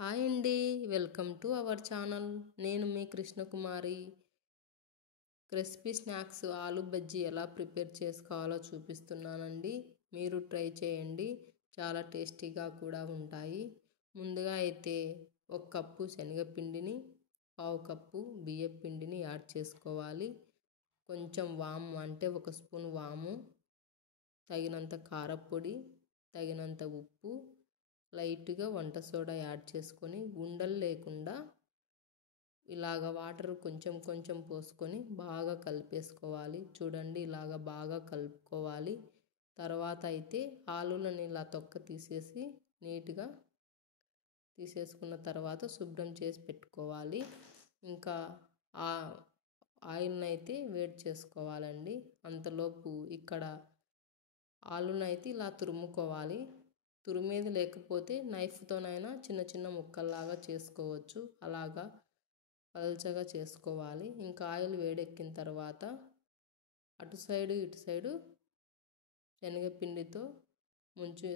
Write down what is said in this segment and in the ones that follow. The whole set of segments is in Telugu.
హాయ్ అండి, వెల్కమ్ టు అవర్ ఛానల్. నేను మీ కృష్ణకుమారి. క్రిస్పీ స్నాక్స్ ఆలు బజ్జీ ఎలా ప్రిపేర్ చేసుకోవాలో చూపిస్తున్నానండి. మీరు ట్రై చేయండి, చాలా టేస్టీగా కూడా ఉంటాయి. ముందుగా అయితే 1 కప్పు శనగపిండిని, 1/2 కప్పు బియ్యం పిండిని యాడ్ చేసుకోవాలి. కొంచెం వాము అంటే 1 స్పూన్ వాము, తగినంత కారపొడి, తగినంత ఉప్పు, లైట్గా వంట సోడా యాడ్ చేసుకొని ఉండలు లేకుండా ఇలాగ వాటర్ కొంచెం కొంచెం పోసుకొని బాగా కలిపేసుకోవాలి. చూడండి, ఇలాగ బాగా కలుపుకోవాలి. తర్వాత అయితే ఆలులని ఇలా తొక్క తీసేసి నీట్గా తీసేసుకున్న తర్వాత శుభ్రం చేసి పెట్టుకోవాలి. ఇంకా ఆ ఆయిల్ని అయితే వేడి చేసుకోవాలండి. అంతలోపు ఇక్కడ ఆలునైతే ఇలా తురుముకోవాలి. తురిమేది లేకపోతే నైఫ్తోనైనా చిన్న చిన్న ముక్కల్లాగా చేసుకోవచ్చు. అలాగా పల్చగా చేసుకోవాలి. ఇంకా ఆయిల్ వేడెక్కిన తర్వాత అటు సైడు ఇటు సైడు శనగపిండితో ముంచు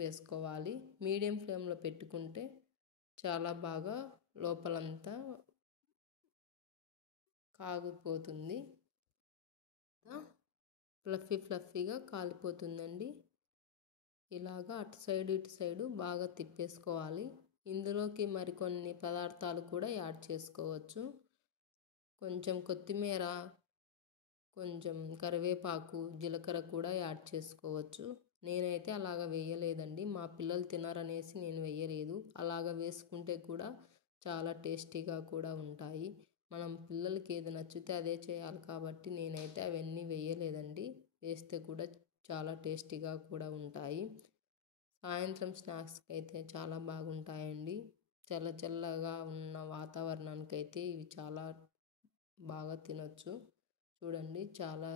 వేసుకోవాలి. మీడియం ఫ్లేమ్లో పెట్టుకుంటే చాలా బాగా లోపలంతా కాగిపోతుంది, ఫ్లఫీగా కాలిపోతుందండి. ఇలాగా అటు సైడు ఇటు సైడు బాగా తిప్పేసుకోవాలి. ఇందులోకి మరికొన్ని పదార్థాలు కూడా యాడ్ చేసుకోవచ్చు. కొంచెం కొత్తిమీర, కొంచెం కరివేపాకు, జీలకర్ర కూడా యాడ్ చేసుకోవచ్చు. నేనైతే అలాగ వేయలేదండి, మా పిల్లలు తినరనేసి నేను వేయలేదు. అలాగ వేసుకుంటే కూడా చాలా టేస్టీగా కూడా ఉంటాయి. మనం పిల్లలకి ఏది నచ్చితే అదే చేయాలి కాబట్టి నేనైతే అవన్నీ వేయలేదండి. వేస్తే కూడా చాలా టేస్టీగా కూడా ఉంటాయి. సాయంత్రం స్నాక్స్కి అయితే చాలా బాగుంటాయండి. చల్లగా ఉన్న వాతావరణానికి అయితే ఇవి చాలా బాగా తినొచ్చు. చూడండి, చాలా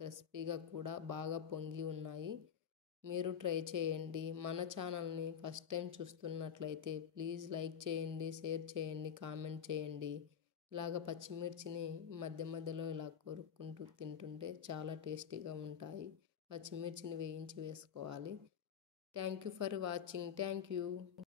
క్రిస్పీగా కూడా బాగా పొంగి ఉన్నాయి. మీరు ట్రై చేయండి. మన ఛానల్ని ఫస్ట్ టైం చూస్తున్నట్లయితే ప్లీజ్ లైక్ చేయండి, షేర్ చేయండి, కామెంట్ చేయండి. ఇలాగ పచ్చిమిర్చిని మధ్య మధ్యలో ఇలా కొరుక్కుంటూ తింటుంటే చాలా టేస్టీగా ఉంటాయి. పచ్చిమిర్చిని వేయించి వేసుకోవాలి. Thank you for watching. Thank you.